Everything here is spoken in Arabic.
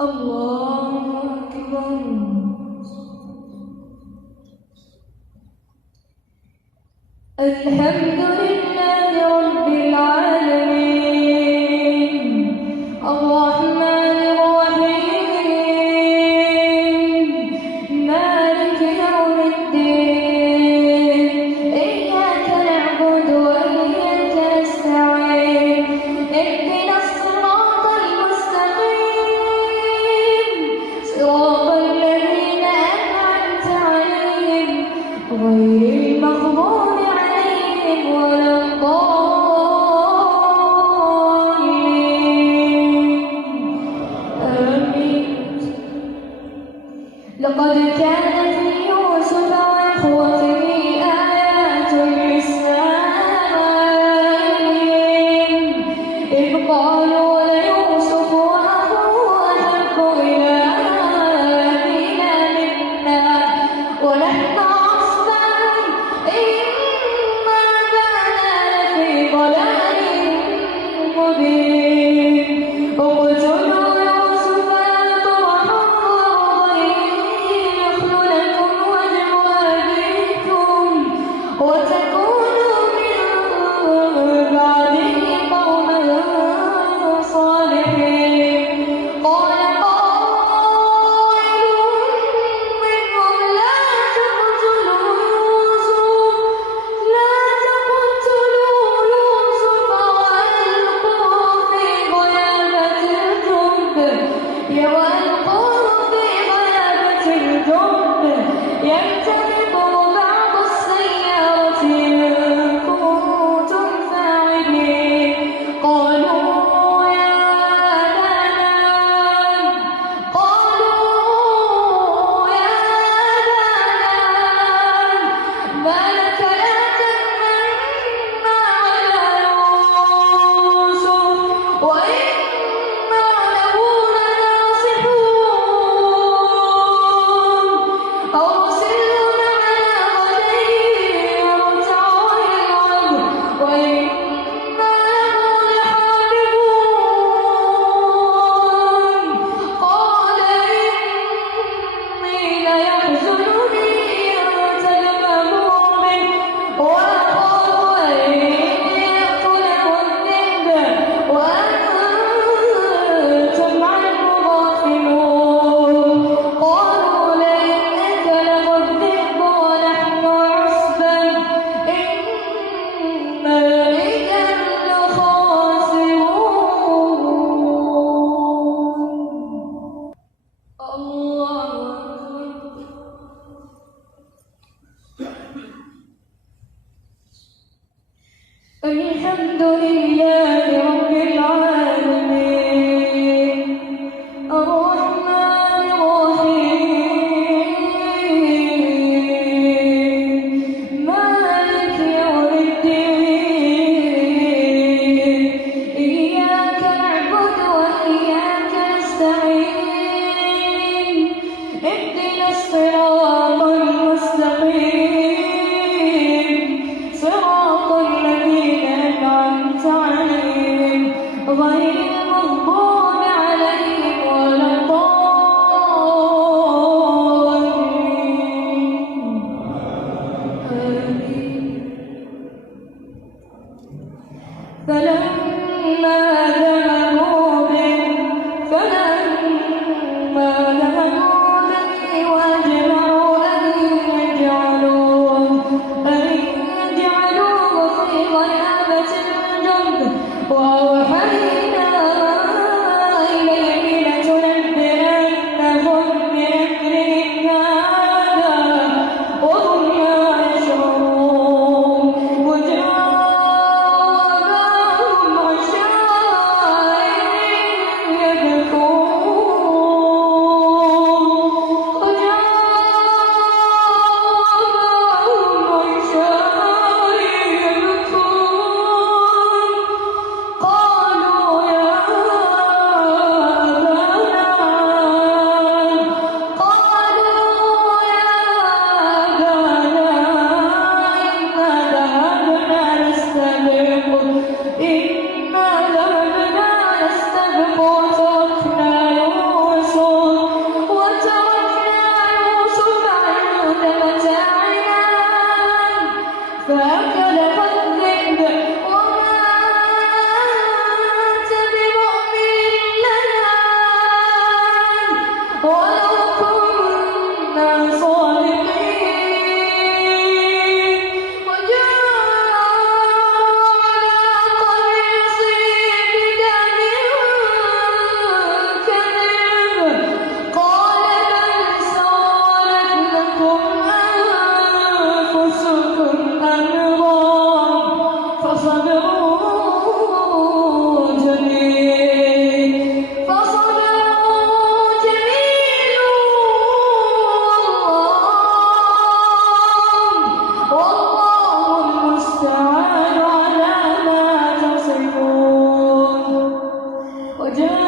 الله أكبر. الحمد لله رب العالمين الرحمن الرحيم مالك يوم الدين إياك نعبد وإياك نستعين اهدنا الصراط المستقيم صراط الذين أنعمت عليهم غير المغضوب ولا الضالين آمين. لقد كان في يوسف وإخوته آيات للسائلين إذ قالوا ليوسف وأخوه أحب إلى أبينا منا ونحن ضلال مبين اقتلوا يوسف أو اطرحوه يخل لكم وجه أبيكم وتكونوا من بعده قوما صالحين. قال قائل منهم لا تقتلوا يوسف وألقوه في غيابة الجب يلتقطه بعض السيارة إن كنتم فاعلين. قالوا يا أبانا ما لك لا تمنى على يوسف وإنا له لناصحون أرسله معنا غدا يرتع ويلعب وإنا له لحافظون. قال إني ليحزنني أن تذهبوا به وأخاف أن يأكله الذئب وأنتم عنه غافلون. قالوا لئن أكله الذئب ونحن عصبة إنا إذا لخاسرون. الله أكبر. الحمد لله رب العالمين الرحمن الرحيم مالك يوم الدين إياك نعبد وإياك نستعين اهدنا الصراط المستقيم صراط الذين أنعمت عليهم غير المغضوب عليهم ولا الضالين آمين. فلما ذهبوا به وأجمعوا أن يجعلوه في غيابة الجب وأوحينا جاء